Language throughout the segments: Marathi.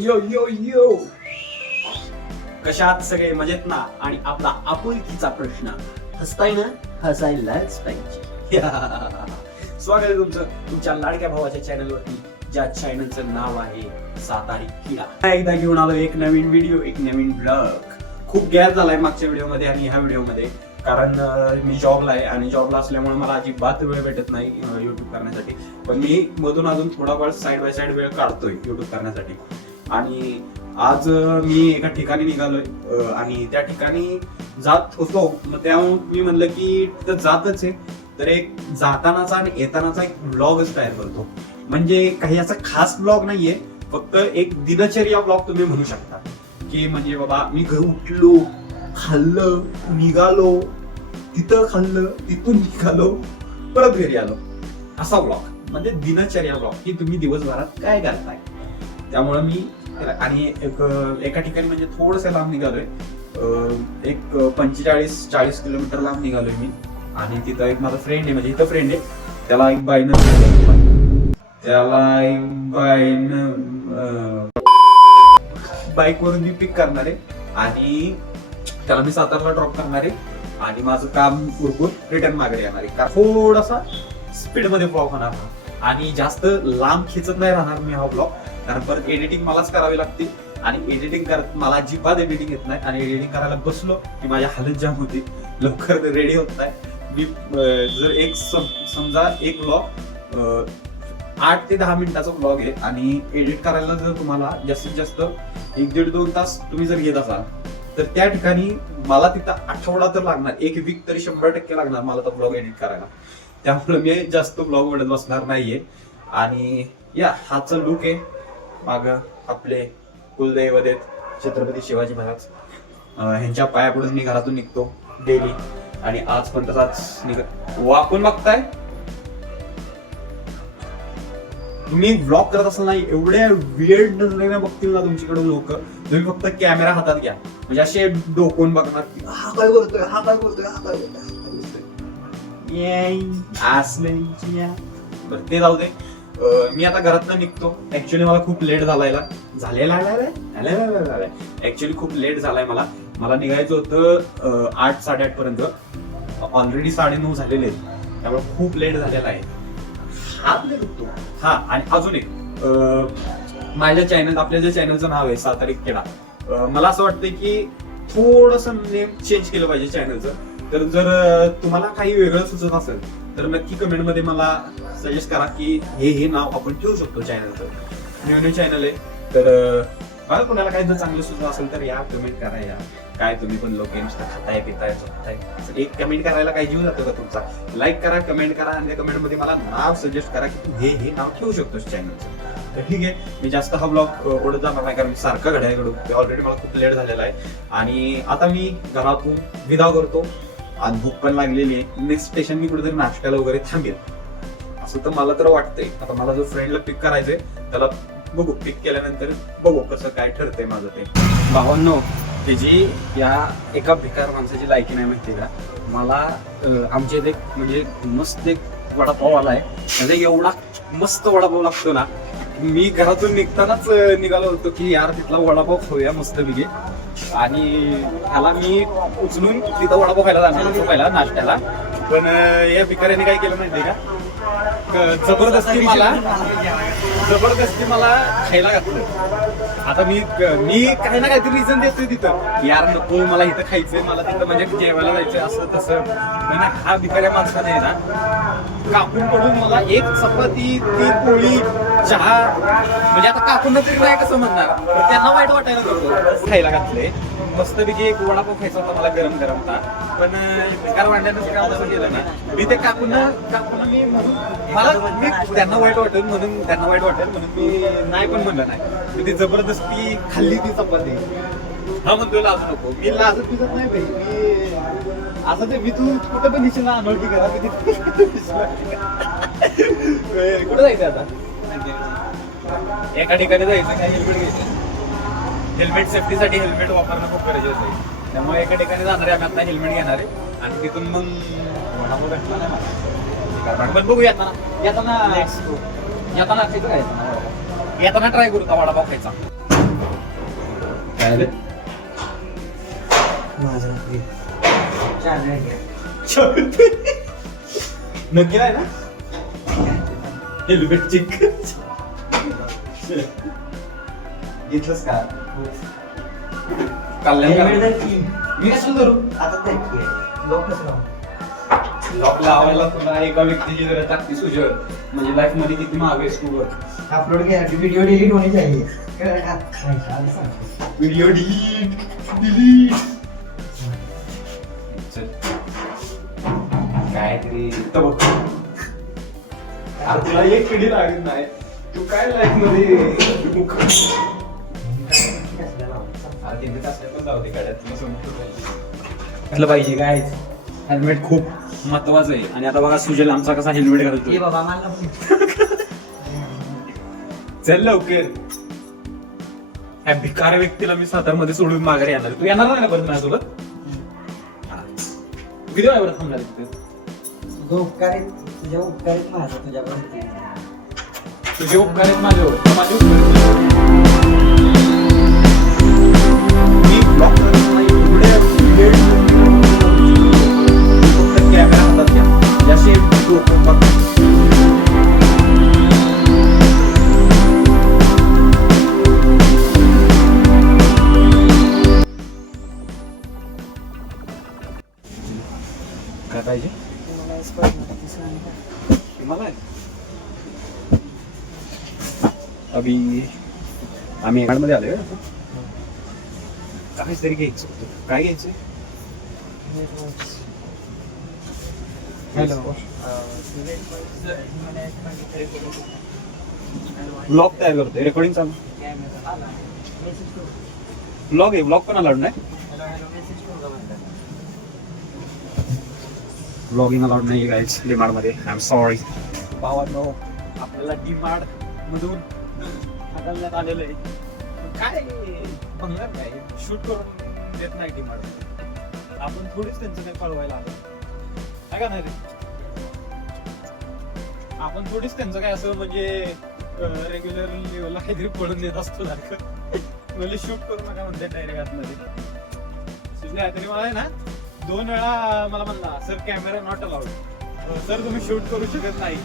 यो यो यो कशात सगळे मजेत ना. आणि आपला आपुलकीचा प्रश्न, हसताय ना? हसायलाच पाहिजे. स्वागत आहे तुमचं तुमच्या लाडक्या भावाच्या चॅनल वरती, ज्या चॅनलचं नाव आहे सातारी किडा. एकदा घेऊन आलो एक नवीन व्हिडिओ, एक नवीन ब्लॉग. खूप गॅप झालाय मागच्या व्हिडिओ मध्ये आणि ह्या व्हिडिओ मध्ये, कारण मी जॉबला आहे आणि जॉबला असल्यामुळे मला अजिबात वेळ भेटत नाही युट्यूब करण्यासाठी. पण मी मधून अजून थोडा वेळ साईड बाय साईड वेळ काढतोय युट्यूब करण्यासाठी. आणि आज मी एका ठिकाणी निघालोय आणि त्या ठिकाणी जात होतो. मग त्यामुळे मी म्हणलं की तिथं जातच आहे तर एक जातानाचा आणि येतानाचा एक ब्लॉगच तयार करतो. म्हणजे काही असा खास ब्लॉग नाहीये, फक्त एक दिनचर्या ब्लॉग तुम्ही म्हणू शकता. की म्हणजे बाबा मी घर उठलो, खाल्लं, निघालो, तिथं खाल्लं, तिथून निघालो, परत घरी आलो, असा ब्लॉग. म्हणजे दिनचर्या ब्लॉग की तुम्ही दिवसभरात काय करताय. त्यामुळे मी आणि एका ठिकाणी म्हणजे थोडस लांब निघालोय, एक 45-40 किलोमीटर लांब निघालोय मी. आणि तिथं एक माझा फ्रेंड आहे, म्हणजे इथं फ्रेंड आहे, त्याला एक बाईनं बाईक वरून मी पिक करणार आहे आणि त्याला मी सातारला ड्रॉप करणार आहे आणि माझं काम उरकून रिटर्न मागे येणार आहे. कारण थोडासा स्पीड मध्ये ब्लॉग होणार आणि जास्त लांब खिचत नाही राहणार मी हा ब्लॉग. कारण परत एडिटिंग मलाच करावी लागते आणि एडिटिंग करत मला अजिबात एडिटिंग येत नाही. आणि एडिटिंग करायला बसलो की माझ्या हालत जाम होती, लवकर रेडी होत नाही मी. जर एक समजा एक ब्लॉग 8 ते 10 मिनिटाचा ब्लॉग आहे आणि एडिट करायला जर तुम्हाला जास्तीत जास्त 1-1.5-2 तास तुम्ही जर घेत असाल तर त्या ठिकाणी मला तिथं आठवडा तर लागणार, एक वीक तरी 100% लागणार मला तर ब्लॉग एडिट करायला. त्यामुळे मी जास्त ब्लॉग वडत बसणार नाहीये. आणि या हाचा लुक आहे. माग आपले कुलदैवत आहेत छत्रपती शिवाजी महाराज, ह्यांच्या पाया पडून मी घरातून निघतो डेली. आणि आज पण तसाच वाकून बघताय तुम्ही व्लॉग करत असाल ना, एवढ्या वियर्ड नजरेने बघतील ना तुमच्याकडे लोक. तुम्ही फक्त कॅमेरा हातात घ्या, म्हणजे असे डोकून बघणार की हा काय करतोय, हा काय करतोय, हा काय करतोय. बरं ते जाऊ दे. मी आता घरातनं निघतो. ऍक्च्युली मला खूप लेट झालेला ऍक्च्युली खूप लेट झालाय मला निघायचं होतं 8-8:30 पर्यंत. ऑलरेडी 9:30 झालेले आहेत, त्यामुळे खूप लेट झालेला आहे. हात नाही दुखतो. हा, आणि अजून एक माझ्या चॅनल, आपल्या ज्या चॅनलचं नाव आहे सातारी किडा, मला असं वाटतंय की थोडस नेम चेंज केलं पाहिजे चॅनलचं. तर जर तुम्हाला काही वेगळं सुचत असेल तर नक्की कमेंट मध्ये मला सजेस्ट करा की हे नाव आपण ठेवू शकतो चॅनलचं. न्यू चॅनल आहे तर मला कोणाला काही जर चांगलं सुचत असेल तर या कमेंट करा. या काय तुम्ही पण लोक नुसतं खाताय पिताय झोपताय, एक कमेंट करायला काही जीव जातो का तुमचा. लाईक करा, कमेंट करा आणि त्या कमेंट मध्ये मला नाव सजेस्ट करा की तू हे नाव ठेवू शकतोस चॅनलचं. तर ठीक आहे, मी जास्त हा ब्लॉग ओढत जाणार नाही कारण सारखं घड्याकडून ऑलरेडी मला खूप लेट झालेला आहे. आणि आता मी घरातून विदा करतो आणि भूक पण लागलेली आहे. नेक्स्ट स्टेशन मी कुठेतरी नाश्त्याला वगैरे थांबेल असं तर मला तर वाटतंय. आता मला जो फ्रेंडला पिक करायचंय त्याला बघू, पिक केल्यानंतर बघू कसं काय ठरतंय माझं ते. भावांनो, त्याची या एका भिकार माणसाची लायकी नाही माहिती का. मला आमच्या इथे म्हणजे मस्त एक वडापाव आलाय, त्याचा एवढा मस्त वडापाव लागतो ना. मी घरातून निघतानाच निघालो होतो की यार तिथला वडापाव खाऊया मस्त पैकी. आणि ह्याला मी उचलून तिथं वडापाव खायला जाणार होतो पहिला नाश्त्याला. पण या भिकाऱ्याने काय केलं माहितीये का, जबरदस्ती मला खायला घातलं. आता मी काही ना काहीतरी रिझन देतोय तिथं, यार नको मला इथं खायचंय, मला तिथं म्हणजे जेवायला जायचंय असं तसं. पण हा भिकाऱ्या माणसाने ना कापून पडून मला एक चपाती, 3 पोळी, चहा, म्हणजे आता कापून तरी नाही कसं म्हणणार, पण त्यांना वाईट वाटायला नको. खायला घातले मस्तपैकी एक वडापाव खायचा होता मला गरम गरमचा. पण भिकार वाढल्यानं काम असं केलं ना, मी ते कापून मी म्हणून मी त्यांना वाईट वाटेल म्हणून मी नाही पण म्हणलं नाही. मी ती जबरदस्ती खाल्ली ती चपाती. हा म्हणतो लाज नको, मी लाजत पिजत नाही भाई. मी असं ते मी तू कुठं पण दिसेल ना अनोळखी करा कुठं जायचं आता. एका ठिकाणी जायचं काय, हेल्मेट घ्यायचं. हेल्मेट सेफ्टीसाठी हेल्मेट वापरणं खूप गरजेचं आहे. त्यामुळे एका ठिकाणी जाणार आहे आम्ही आता, हेल्मेट घेणार आहे आणि तिथून मग वडापाव भेटला नाही मला. पण बघू येताना खायचं काय, येताना ट्राय करू वडापाव खायचा. काय रे नक्की नाही ना हेल्मेट चेक घेतलंस का मी कसं धरू लॉक लावायला तुला एका व्यक्तीची गरज लागते सुजर म्हणजे लाईफ मध्ये किती महाग आहेस तू अपलोड किया वीडियो डिलीट होनी चाहिए व्हिडिओ डिलीट काय तरी बघ तुला एक पिढी लागत नाही तू काय लाईफ मध्ये असलं पाहिजे काय हेल्मेट खूप महत्वाचं आहे आणि आता बघा सुजल आमचा कसा हेल्मेट घालतो बाबा मला चल लवकर ह्या भिकार व्यक्तीला मी सातारमध्ये सोडून माघारी येणार तू येणार नाही ना परत माझ्यासोबत किती वेळावर थांबणार तिथे तुझ्या उपकारित माझा तुझ्यावर तुझे उपकार आहेत माझ्यावर माझे उपकार मी ब्लॉक करत नाही एवढे फक्त कॅमेरा हातात घ्या जसे काय पाहिजे मला अभी आम्ही मध्ये आलोय काहीतरी घ्यायचं होतं काय घ्यायचं हॅलो ब्लॉग तयार करतोय रेकॉर्डिंग चालू ब्लॉग आहे ब्लॉग पण अलाउड नाही ब्लॉगिंग अलाउड नाही गाईज डीमार्ट मध्ये आय एम सॉरी भावांनो आपल्याला डीमार्ट मधून हाकलण्यात आलेलं आहे काय बंगल्यात काय शूट करून देत नाही डीमार्ट आपण थोडीच त्यांचं काही कळवायला आलो काय का नाही रे आपण थोडीच त्यांचं काय असं म्हणजे रेग्युलर लेवलला काहीतरी पळून देत असतो सारखं म्हणजे शूट करू नका म्हणते डायरेक्ट आतमध्ये काहीतरी मला आहे ना 2 वेळा मला म्हणला sir camera not allowed sir तुम्ही शूट करू शकत नाही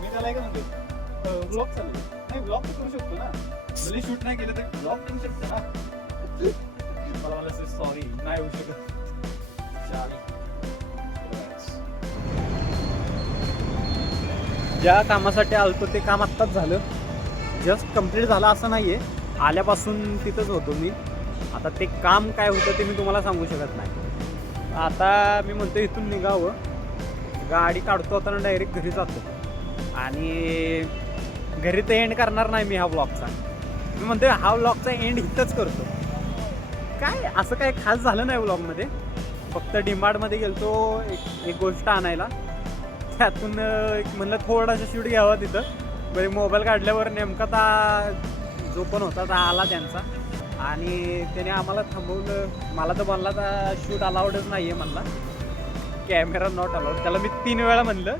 मी त्याला काय म्हणतो ब्लॉग चालू नाही ब्लॉग तर करू शकतो ना भले शूट नाही केलं तर ब्लॉग करू शकतो ना मला मला सर सॉरी नाही होऊ शकत ज्या कामासाठी आलतो ते काम आत्ताच झालं जस्ट कम्प्लीट झालं असं नाहीये आल्यापासून तिथंच होतो मी आता ते काम काय होतं ते मी तुम्हाला सांगू शकत नाही आता मी म्हणतो इथून निघावं गाडी काढतो आता डायरेक्ट घरी जातो आणि घरी तर एंड करणार नाही मी हा व्लॉगचा मी म्हणतो हा व्लॉगचा एंड इथंच करतो काय असं काय खास झालं नाही व्लॉगमध्ये फक्त डीमार्टमध्ये गेलतो एक गोष्ट आणायला त्यातून म्हणलं थोडासा शूट घ्यावा तिथं बरे मोबाईल काढल्यावर नेमका जो पण होता तो आला त्यांचा आणि त्याने आम्हाला थांबवलं मला तर म्हणला तर शूट अलाउडच नाही आहे म्हणला कॅमेरा नॉट अलाउड त्याला मी 3 वेळा म्हणलं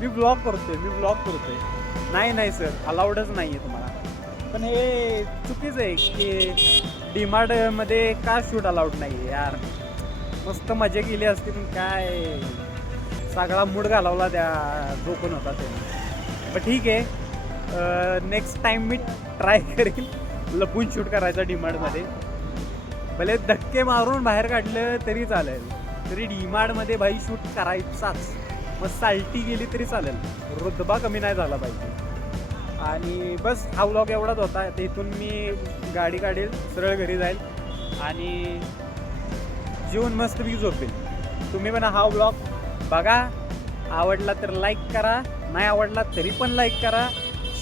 मी ब्लॉग करतोय नाही सर अलाउडच नाही आहे तुम्हाला पण हे चुकीचं आहे की डीमार्टमध्ये का शूट अलाउड नाही आहे यार मस्त मजा केली असती पण काय सगळा मूड घालवला त्या जो पण होता त्याने पण ठीक आहे नेक्स्ट टाइम मी ट्राय करेल लपून शूट करायचा डीमार्टमध्ये भले धक्के मारून बाहेर काढलं तरी चालेल तरी डीमार्टमध्ये भाई शूट करायचाच मग साल्टी गेली तरी चालेल रुतबा कमी नाही झाला पाहिजे आणि बस हा व्लॉग एवढाच होता तर इथून मी गाडी काढेल सरळ घरी जाईल आणि जेवून मस्तपैकी झोपेल तुम्ही पण हा व्लॉग बघा आवडला तर लाईक करा नाही आवडला तरी पण लाईक करा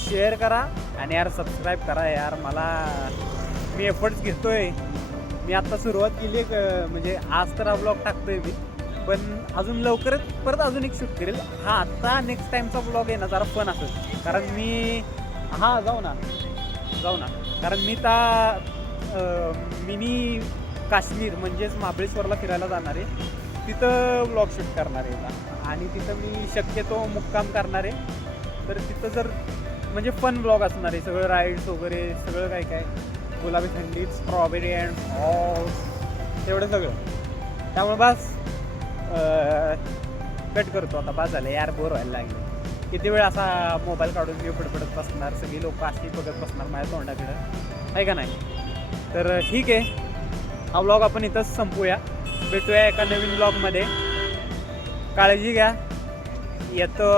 शेअर करा आणि यार सबस्क्राईब करा यार मला मी एफर्ट्स घेतोय मी आत्ता सुरुवात केली आहे म्हणजे आज तर हा ब्लॉग टाकतोय मी पण अजून लवकरच परत अजून एक शूट करेल हा आत्ता नेक्स्ट टाईमचा ब्लॉग आहे ना जरा फन असेल कारण मी जाऊ ना कारण मी मिनी काश्मीर म्हणजेच महाबळेश्वरला फिरायला जाणार आहे तिथं ब्लॉग शूट करणार आहे आणि तिथं मी शक्यतो मुक्काम करणार आहे तर तिथं जर म्हणजे फन ब्लॉग असणार आहे सगळं राईड्स वगैरे सगळं काय गुलाबी थंडी, स्ट्रॉबेरी अँड तेवढं सगळं. त्यामुळे बस कट करतो आता, बस झालं यार, बोर व्हायला लागले. किती वेळ असा मोबाईल काढून मी पडपडत बसणार, सगळी लोक अशी बघत बसणार माझ्या तोंडाकडं, आहे का नाही. तर ठीक आहे, हा व्लॉग आपण इथंच संपूया. भेटूया एका नवीन व्लॉगमध्ये. काळजी घ्या. येतो